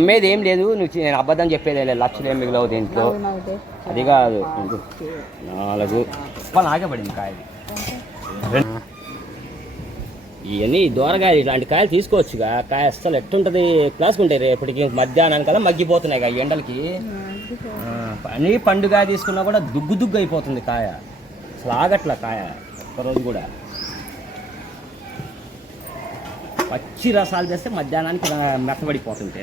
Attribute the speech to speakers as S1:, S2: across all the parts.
S1: అమ్మేది ఏం లేదు నువ్వు నేను అబద్ధం చెప్పేది లక్షలు ఏం మిగిలవు దీంట్లో అది కాదు నాలుగు పని పడింది కాయలు ఇవన్నీ దూరగాయలు ఇలాంటి కాయలు తీసుకోవచ్చుగా కాయ అస్సలు ఎట్టుంటది క్లాస్కి ఉంటాయి రేపటికి మధ్యాహ్నానికి కల్లా మగ్గిపోతున్నాయి ఈ ఎండలకి పని పండుగ తీసుకున్నా కూడా దుగ్గు దుగ్గు అయిపోతుంది కాయ అసలు ఆగట్ల కాయ ఒకరోజు కూడా పచ్చి రసాలు చేస్తే మధ్యాహ్నానికి మెత్తబడిపోతుంటే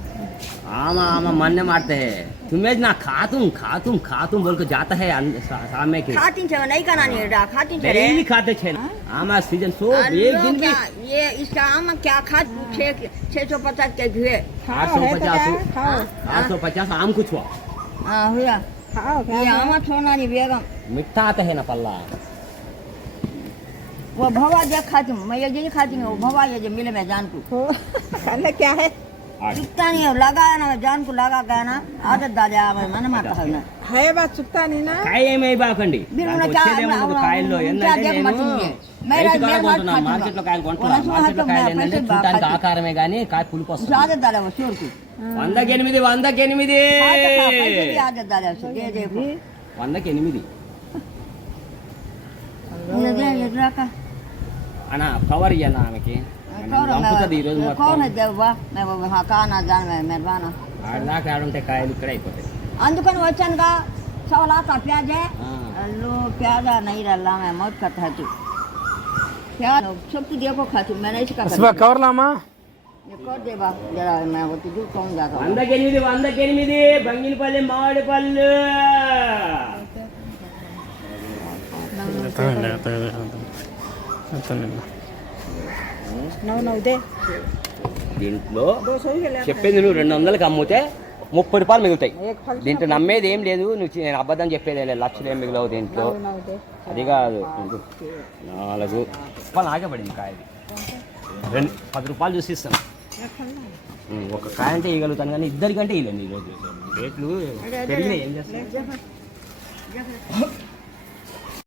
S2: आमा आमा मन
S1: ने मारते हैं तुम्हें ना खा खा तुम तुम खा तुम बोल के जाता है सामने के
S2: खाती छे नहीं खाना नहीं रहा खाती छे
S1: नहीं खाते छे हाँ? आमा सीजन सो एक दिन भी
S2: ये इसका आमा क्या खा छे छे सौ पचास के भी
S1: आठ सौ पचास तो हाँ? आठ सौ पचास आम कुछ हुआ
S2: हाँ हुआ ये आमा छोना नहीं बेगम
S1: मिठा आता तो है ना पल्ला
S2: वो भवा जब खाती हूँ मैं ये खाती हूँ भवा ये जो मिले मैं जान
S3: खाना क्या है
S2: चुकता नहीं लगा ना जान को लगा गया ना दादा आवे मन मत है
S3: बा चुकता नहीं ना
S2: काय
S1: వందకి ఎనిమిది వందకి ఎనిమిది వందకి ఎనిమిది అనా కవర్ ఇయ్యాలా ఆమెకి చంపుతుంది ఈ రోజు
S2: కోన దెవ్వా మేము కానా దాని మెర్వానా
S1: ఆడదాకా ఆడుంటే కాయలు ఇక్కడ అయిపోతాయి
S2: అందుకని వచ్చానుగా సోలా ప్యాజే लो प्याजा नहीं डाला मैं मौत का था तू प्याज सब तू देखो खा तू मैंने इसका सुबह कवर लामा
S1: వంద ఎనిమిది వంద ఎనిమిది బంగినపల్లి మామిడిపల్లి
S3: తగ్గండి తగ్గదు
S1: దీంట్లో చెప్పేది నువ్వు రెండు వందలకి అమ్మితే ముప్పై రూపాయలు మిగులుతాయి దీంట్లో నమ్మేది ఏం లేదు నువ్వు నేను అబద్ధం చెప్పేది లేదు లక్షలు ఏం మిగిలవు దీంట్లో అది కాదు నాలుగు రూపాయలు ఆగబడింది కాయ రెండు పది రూపాయలు చూసి ఇస్తాను ఒక కాయ అంటే ఇవ్వగలుగుతాను కానీ ఇద్దరికంటే ఇవ్వలేండి ఈరోజు రేట్లు పెరిగినాయి ఏం చేస్తాను